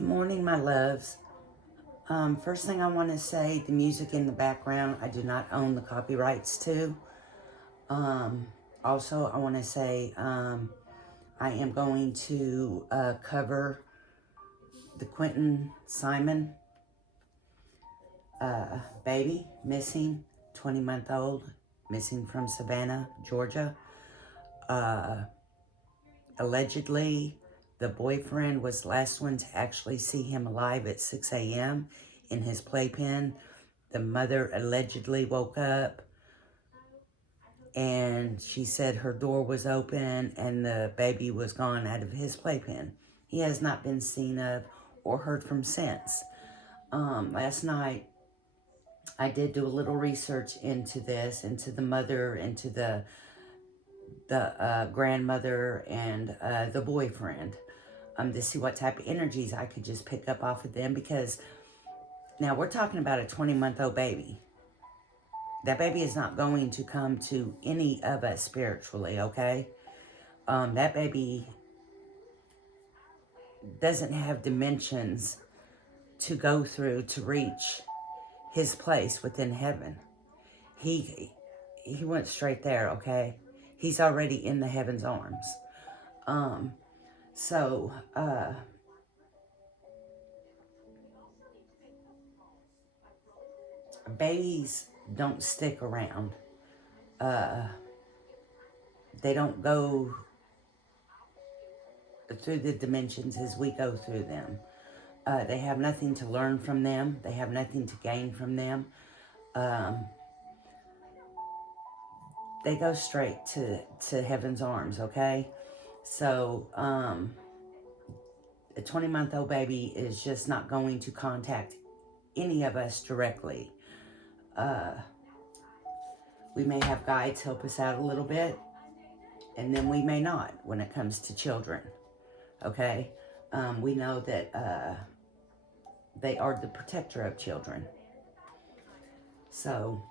Good morning, my loves. First thing I want to say, the music in the background, I do not own the copyrights to. Also, I want to say I am going to cover the Quentin Simon baby, missing, 20-month-old, missing from Savannah, Georgia. Allegedly, the boyfriend was the last one to actually see him alive at 6 a.m. in his playpen. The mother allegedly woke up and she said her door was open and the baby was gone out of his playpen. He has not been seen of or heard from since. Last night, I did do a little research into this, into the mother, into the grandmother and the boyfriend, to see what type of energies I could just pick up off of them, because now we're talking about a 20-month-old baby. That baby is not going to come to any of us spiritually, okay? That baby doesn't have dimensions to go through to reach his place within heaven. He went straight there, okay? He's already in the heaven's arms. Babies don't stick around. They don't go through the dimensions as we go through them. They have nothing to learn from them. They have nothing to gain from them. They go straight to heaven's arms, okay? So, a 20-month-old baby is just not going to contact any of us directly. We may have guides help us out a little bit, and then we may not when it comes to children, okay? We know that they are the protector of children. So,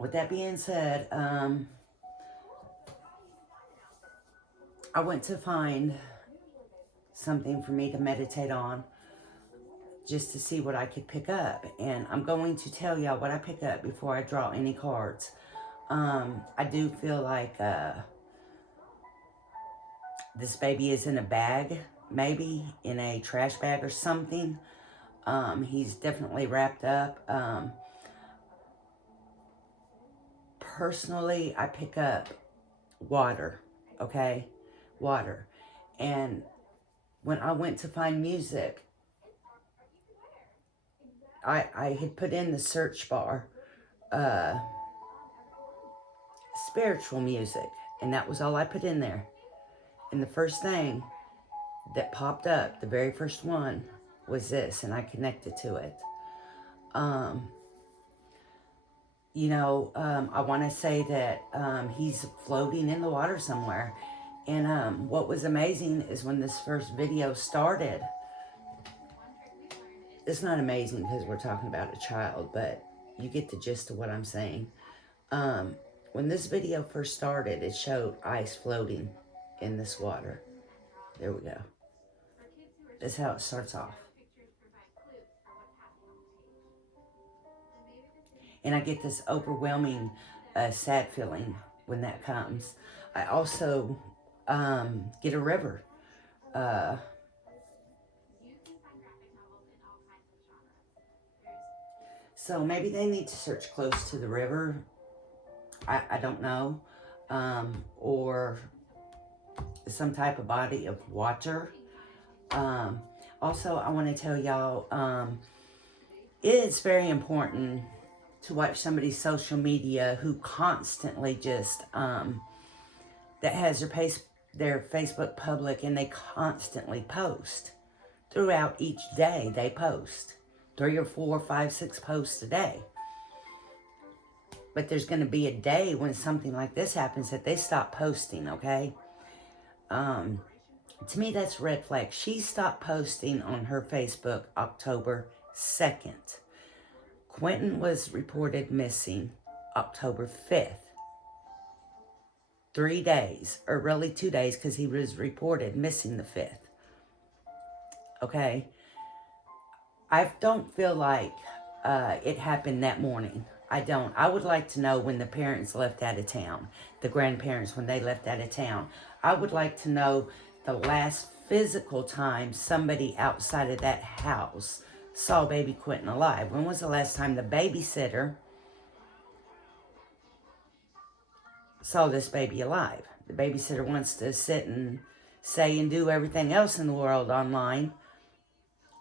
with that being said, I went to find something for me to meditate on, just to see what I could pick up. And I'm going to tell y'all what I pick up before I draw any cards. I do feel like this baby is in a bag, maybe in a trash bag or something. He's definitely wrapped up. Personally, I pick up water, okay? Water. And when I went to find music, I had put in the search bar spiritual music, and that was all I put in there. And the first thing that popped up, the very first one, was this, and I connected to it. I want to say that he's floating in the water somewhere. And what was amazing is when this first video started, it's not amazing because we're talking about a child, but you get the gist of what I'm saying. When this video first started, it showed ice floating in this water. There we go. That's how it starts off. And I get this overwhelming sad feeling when that comes. I also get a river. So maybe they need to search close to the river. I don't know. Or some type of body of water. Also, I want to tell y'all, it's very important to watch somebody's social media who constantly just, that has their Facebook public, and they constantly post. Throughout each day, they post 3 or 4, 5, 6 posts a day. But there's going to be a day when something like this happens that they stop posting, okay? To me, that's a red flag. She stopped posting on her Facebook October 2nd. Quentin was reported missing October 5th. 3 days, or really 2 days, because he was reported missing the 5th. okay? I don't feel like it happened that morning. I don't. I would like to know when the parents left out of town, the grandparents, when they left out of town. I would like to know the last physical time somebody outside of that house saw baby Quentin alive. When was the last time the babysitter saw this baby alive? The babysitter wants to sit and say and do everything else in the world online.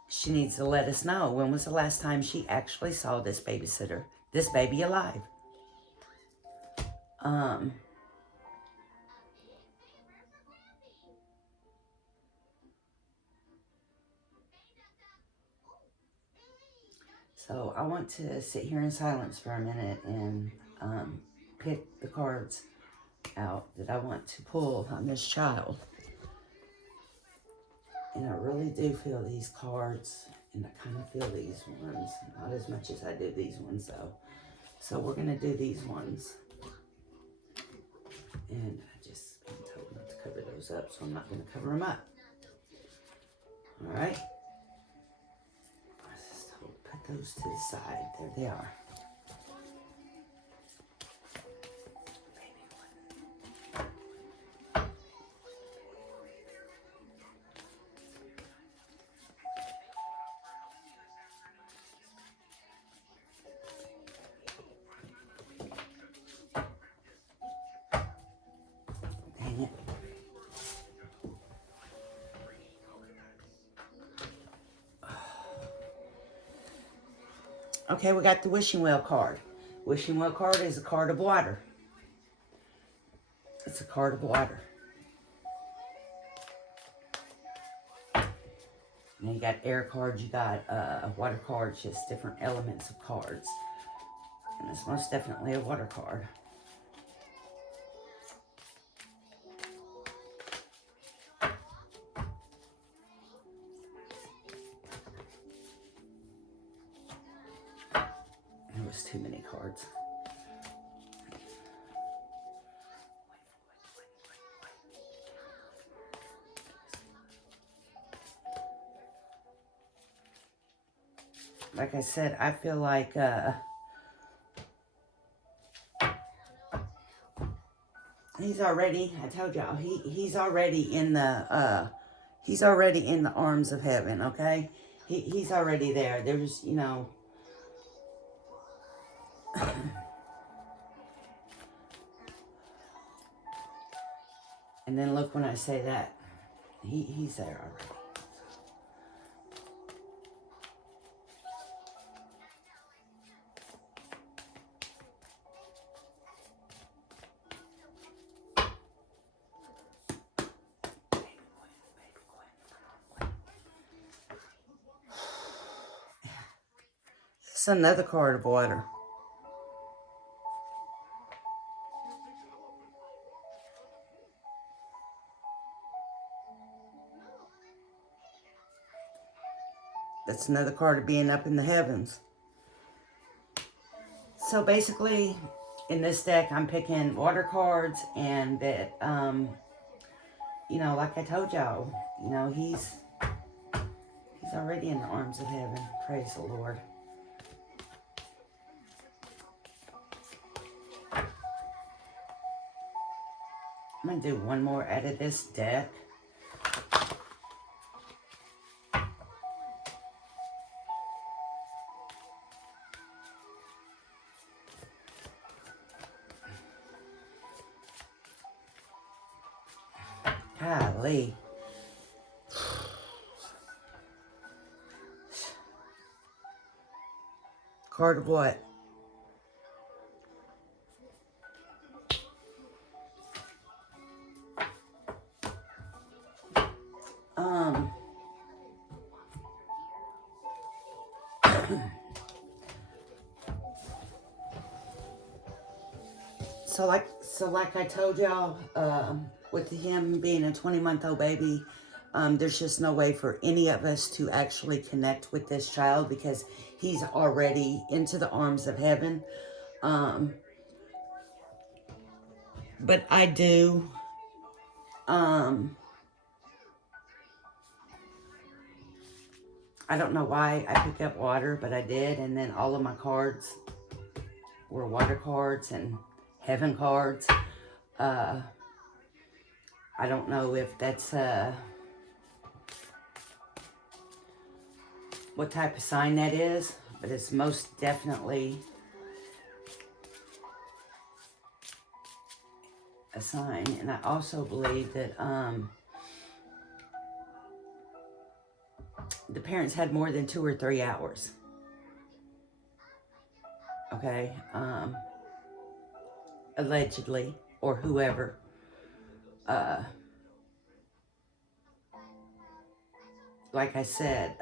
She needs to let us know when was the last time she actually saw this baby alive. So I want to sit here in silence for a minute and pick the cards out that I want to pull on this child. And I really do feel these cards, and I kind of feel these ones. Not as much as I do these ones, though. So we're going to do these ones. And I just been told not to cover those up, so I'm not going to cover them up. All right? So put those to the side. There they are. Dang it. Okay, we got the wishing well card. Wishing well card is a card of water. It's a card of water. And you got air cards, you got water cards, just different elements of cards. And it's most definitely a water card. There was too many cards. Like I said, I feel like he's already, I told y'all, he's already in the arms of heaven, okay? He's already there. There's, you know, and then look when I say that, he's there already. It's another card of water. That's another card of being up in the heavens. So basically, in this deck, I'm picking water cards, and that, you know, like I told y'all, you know, he's already in the arms of heaven. Praise the Lord. I'm going to do one more out of this deck. Golly. Card of what? So like I told y'all, with him being a 20-month-old baby, there's just no way for any of us to actually connect with this child because he's already into the arms of heaven. But I do, I don't know why I picked up water, but I did. And then all of my cards were water cards and heaven cards. I don't know if that's what type of sign that is, but it's most definitely a sign. And I also believe that the parents had more than 2 or 3 hours. Okay, allegedly, or whoever. Like I said,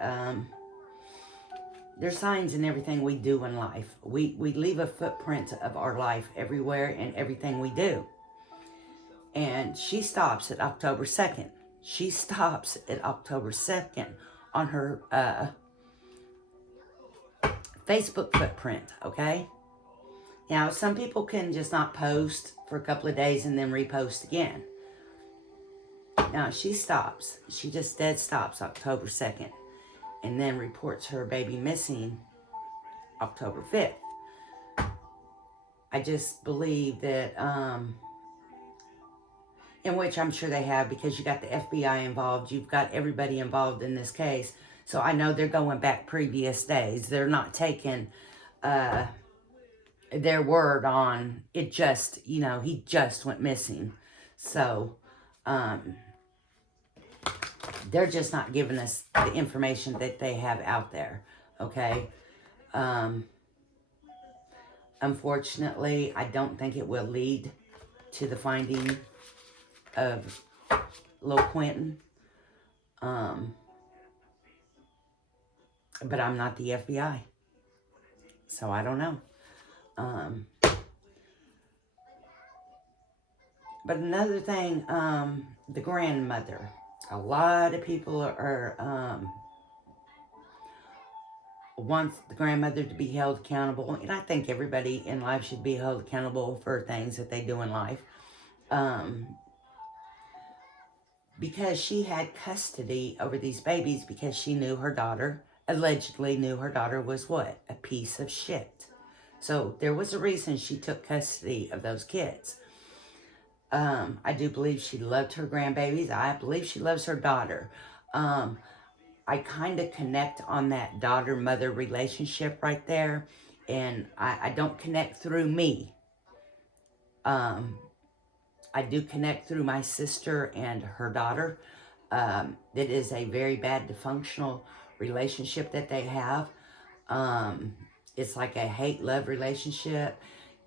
there's signs in everything we do in life. We leave a footprint of our life everywhere and everything we do. And she stops at October 2nd. She stops at October 2nd on her Facebook footprint, okay? Now, some people can just not post for a couple of days and then repost again. Now, she stops. She just dead stops October 2nd and then reports her baby missing October 5th. I just believe that, in which I'm sure they have, because you got the FBI involved, you've got everybody involved in this case. So I know they're going back previous days. They're not taking their word on it. Just, he just went missing. So they're just not giving us the information that they have out there. Okay. Unfortunately, I don't think it will lead to the finding of little Quentin. But I'm not the FBI. So I don't know. But another thing, the grandmother. A lot of people are wants the grandmother to be held accountable. And I think everybody in life should be held accountable for things that they do in life. Because she had custody over these babies because she knew her daughter, allegedly knew her daughter was what? A piece of shit. So there was a reason she took custody of those kids. I do believe she loved her grandbabies. I believe she loves her daughter. I kind of connect on that daughter-mother relationship right there. And I don't connect through me. I do connect through my sister and her daughter. It is a very bad dysfunctional relationship that they have. It's like a hate-love relationship.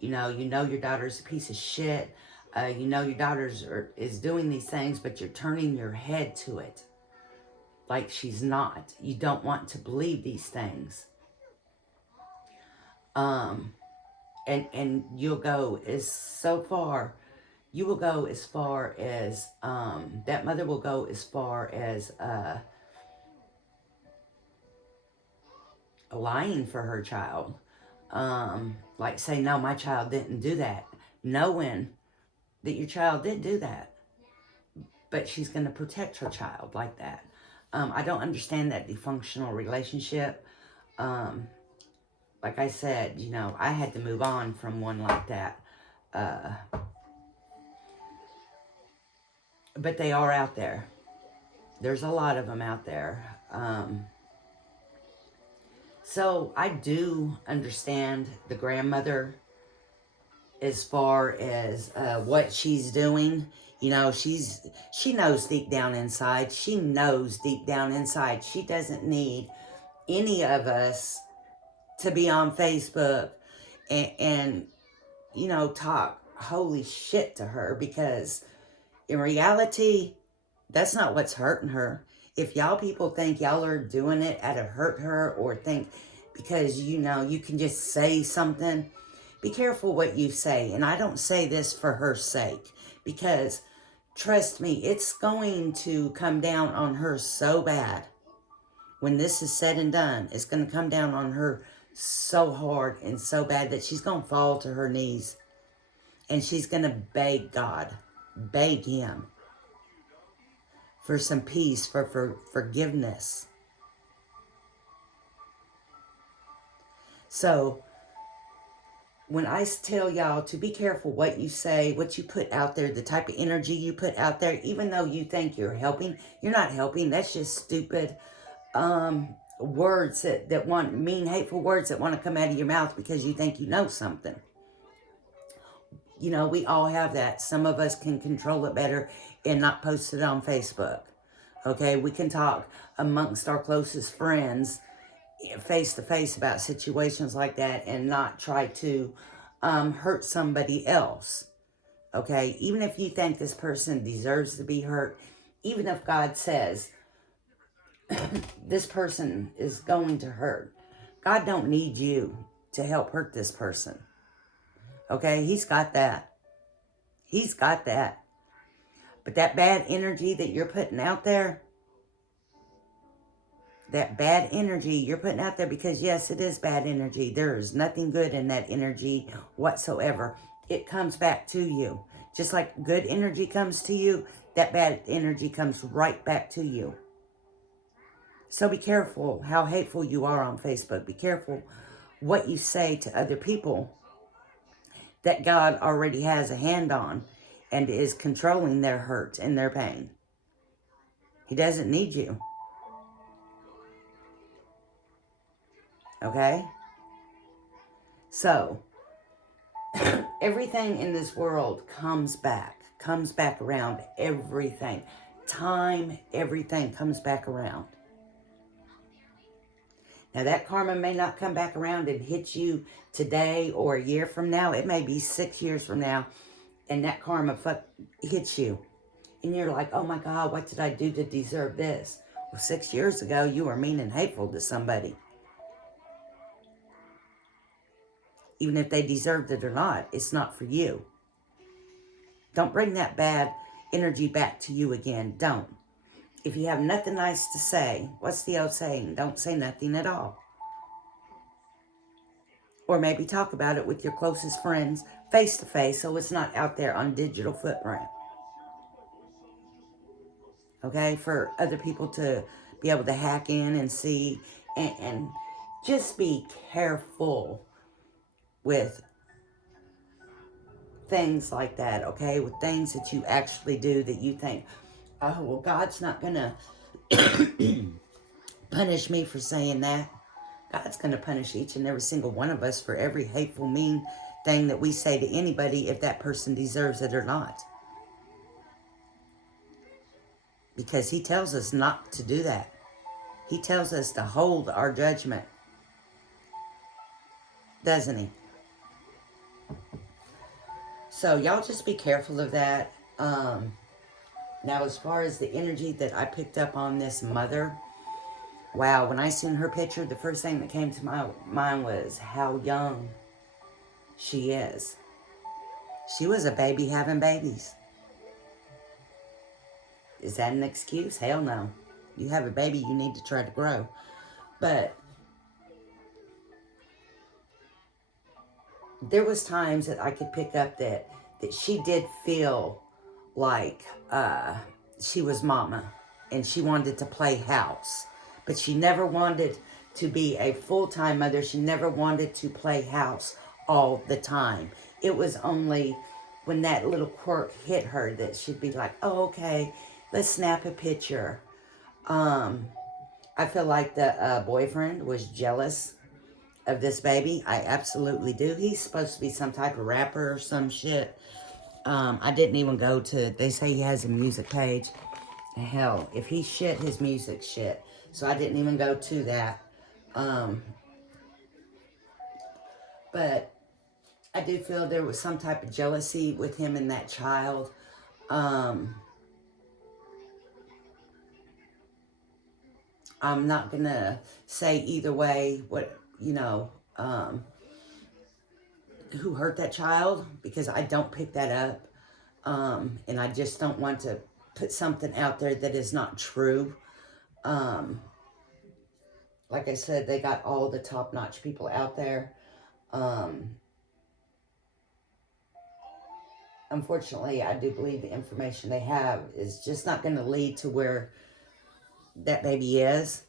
You know your daughter's a piece of shit. Your daughter's is doing these things, but you're turning your head to it. Like she's not. You don't want to believe these things. And you'll go so far. You will go as far as, that mother will go as far as lying for her child. Like say, no, my child didn't do that. Knowing that your child did do that. But she's going to protect her child like that. I don't understand that dysfunctional relationship. Like I said, I had to move on from one like that. But they are out there. There's a lot of them out there. So I do understand the grandmother as far as what she's doing. She knows deep down inside. She knows deep down inside. She doesn't need any of us to be on Facebook and talk holy shit to her, because in reality, that's not what's hurting her. If y'all people think y'all are doing it to hurt her, or think because, you can just say something, be careful what you say. And I don't say this for her sake, because trust me, it's going to come down on her so bad. When this is said and done, it's going to come down on her so hard and so bad that she's going to fall to her knees. And she's going to beg God, beg him for some peace, for forgiveness. So when I tell y'all to be careful what you say, what you put out there, the type of energy you put out there, even though you think you're helping, you're not helping. That's just stupid words that want, mean, hateful words that want to come out of your mouth because you think you know something. You know, we all have that. Some of us can control it better and not post it on Facebook. Okay, we can talk amongst our closest friends face to face about situations like that and not try to hurt somebody else. Okay, even if you think this person deserves to be hurt, even if God says this person is going to hurt, God don't need you to help hurt this person. Okay, he's got that. He's got that. But that bad energy that you're putting out there, that bad energy you're putting out there, because yes, it is bad energy. There is nothing good in that energy whatsoever. It comes back to you. Just like good energy comes to you, that bad energy comes right back to you. So be careful how hateful you are on Facebook. Be careful what you say to other people that God already has a hand on and is controlling their hurt and their pain. He doesn't need you. Okay? So, everything in this world comes back around, everything. Time, everything comes back around. Now, that karma may not come back around and hit you today or a year from now. It may be 6 years from now, and that karma hits you. And you're like, oh my God, what did I do to deserve this? Well, 6 years ago, you were mean and hateful to somebody. Even if they deserved it or not, it's not for you. Don't bring that bad energy back to you again. Don't. If you have nothing nice to say, what's the old saying? Don't say nothing at all. Or maybe talk about it with your closest friends face to face so it's not out there on digital footprint. Okay? For other people to be able to hack in and see. And just be careful with things like that, okay? With things that you actually do that you think, oh, well, God's not going to punish me for saying that. God's going to punish each and every single one of us for every hateful, mean thing that we say to anybody, if that person deserves it or not. Because he tells us not to do that. He tells us to hold our judgment. Doesn't he? So y'all just be careful of that. Now, as far as the energy that I picked up on this mother, wow, when I seen her picture, the first thing that came to my mind was how young she is. She was a baby having babies. Is that an excuse? Hell no. You have a baby, you need to try to grow. But there was times that I could pick up that she did feel like she was mama and she wanted to play house. But she never wanted to be a full-time mother. She never wanted to play house all the time. It was only when that little quirk hit her that she'd be like, oh, okay, let's snap a picture. I feel like the boyfriend was jealous of this baby. I absolutely do. He's supposed to be some type of rapper or some shit. I didn't even go to, they say he has a music page. Hell, if he shit, his music shit. So I didn't even go to that. But I do feel there was some type of jealousy with him and that child. I'm not going to say either way what, you know, who hurt that child, because I don't pick that up. And I just don't want to put something out there that is not true. Like I said, they got all the top-notch people out there. Unfortunately, I do believe the information they have is just not going to lead to where that baby is.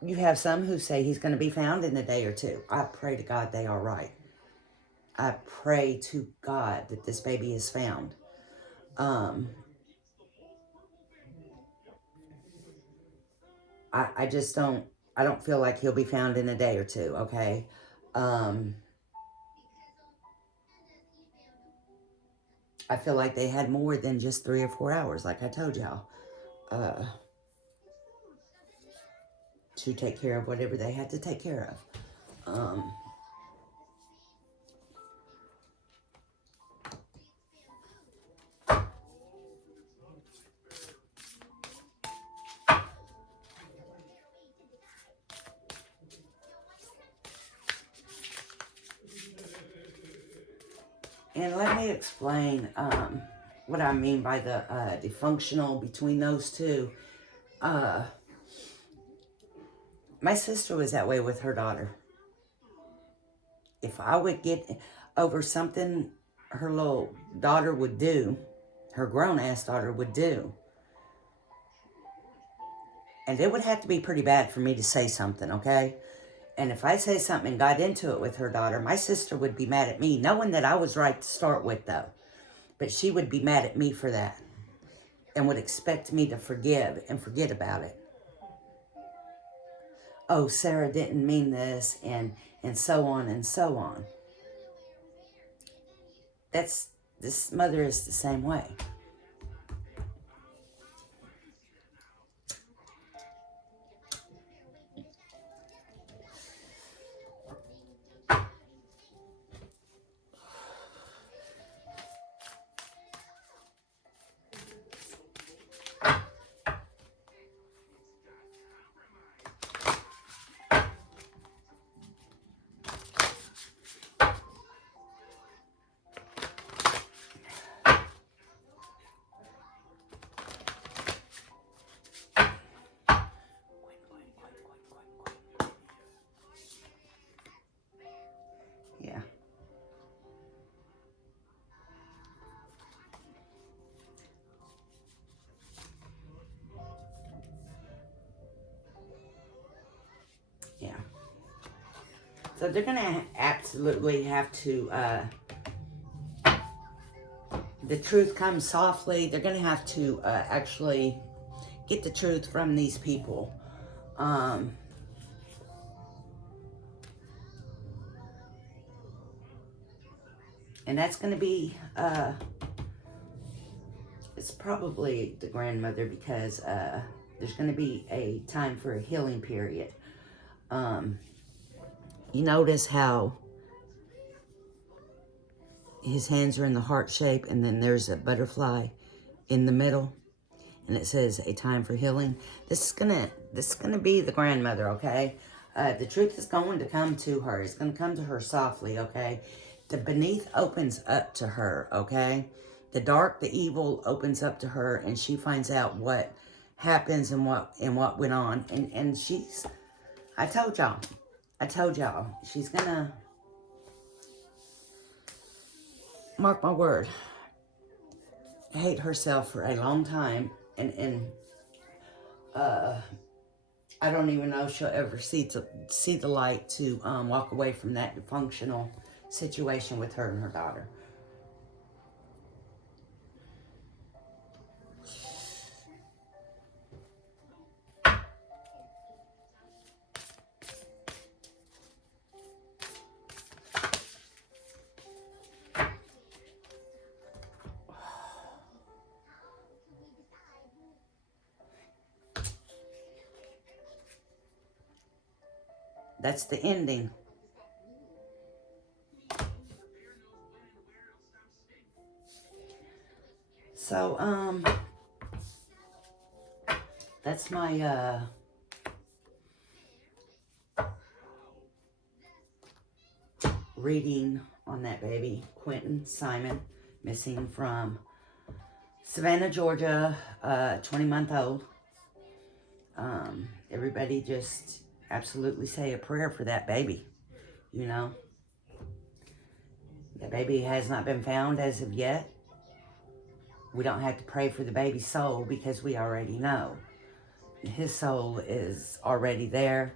You have some who say he's going to be found in a day or two. I pray to God they are right. I pray to God that this baby is found. I just I don't feel like he'll be found in a day or two, okay? I feel like they had more than just 3 or 4 hours, like I told y'all, to take care of whatever they had to take care of. And let me explain what I mean by the dysfunctional between those two. My sister was that way with her daughter. If I would get over something her little daughter would do, her grown-ass daughter would do, and it would have to be pretty bad for me to say something, okay? And if I say something and got into it with her daughter, my sister would be mad at me, knowing that I was right to start with, though. But she would be mad at me for that and would expect me to forgive and forget about it. Oh, Sarah didn't mean this, and so on and so on. This mother is the same way. Yeah. Yeah. So they're going to absolutely have to, the truth comes softly. They're going to have to actually get the truth from these people. And that's going to be, it's probably the grandmother, because there's going to be a time for a healing period. You notice how his hands are in the heart shape, and then there's a butterfly in the middle, and it says a time for healing. This is gonna be the grandmother, okay? The truth is going to come to her. It's going to come to her softly, okay? The beneath opens up to her, okay? The dark, the evil opens up to her, and she finds out what happens and what went on. And she's, I told y'all, she's gonna, mark my word, hate herself for a long time, and I don't even know if she'll ever see the light to walk away from that dysfunctional situation with her and her daughter. That's the ending. So, that's my, reading on that baby, Quentin Simon, missing from Savannah, Georgia, 20-month-old. Everybody just absolutely say a prayer for that baby, you know. The baby has not been found as of yet. We don't have to pray for the baby's soul because we already know. his soul is already there.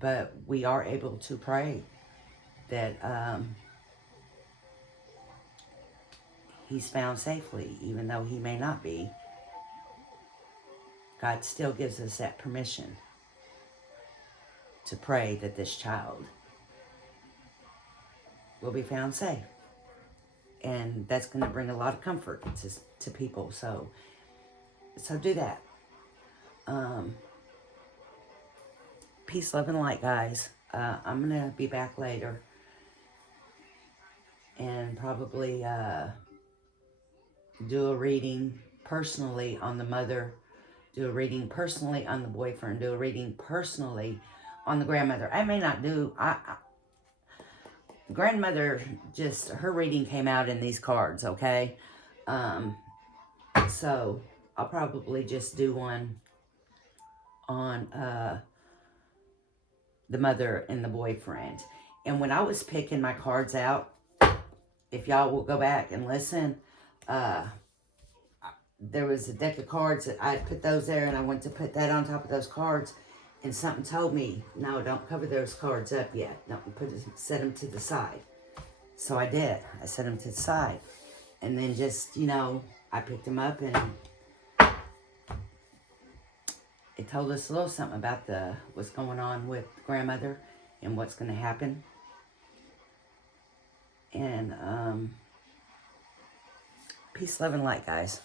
But we are able to pray that he's found safely, even though he may not be. God still gives us that permission to pray that this child will be found safe. And that's going to bring a lot of comfort to people. So do that. Peace, love, and light, guys. I'm going to be back later and probably do a reading personally on the mother, do a reading personally on the boyfriend, do a reading personally on the grandmother. I may not do... grandmother, just her reading came out in these cards, okay? So I'll probably just do one on the mother and the boyfriend. And when I was picking my cards out, if y'all will go back and listen, there was a deck of cards that I put those there, and I went to put that on top of those cards, and something told me, no, don't cover those cards up yet. Don't set them to the side. So I did. I set them to the side. And then just, you know, I picked them up, and it told us a little something about what's going on with grandmother and what's going to happen. And peace, love, and light, guys.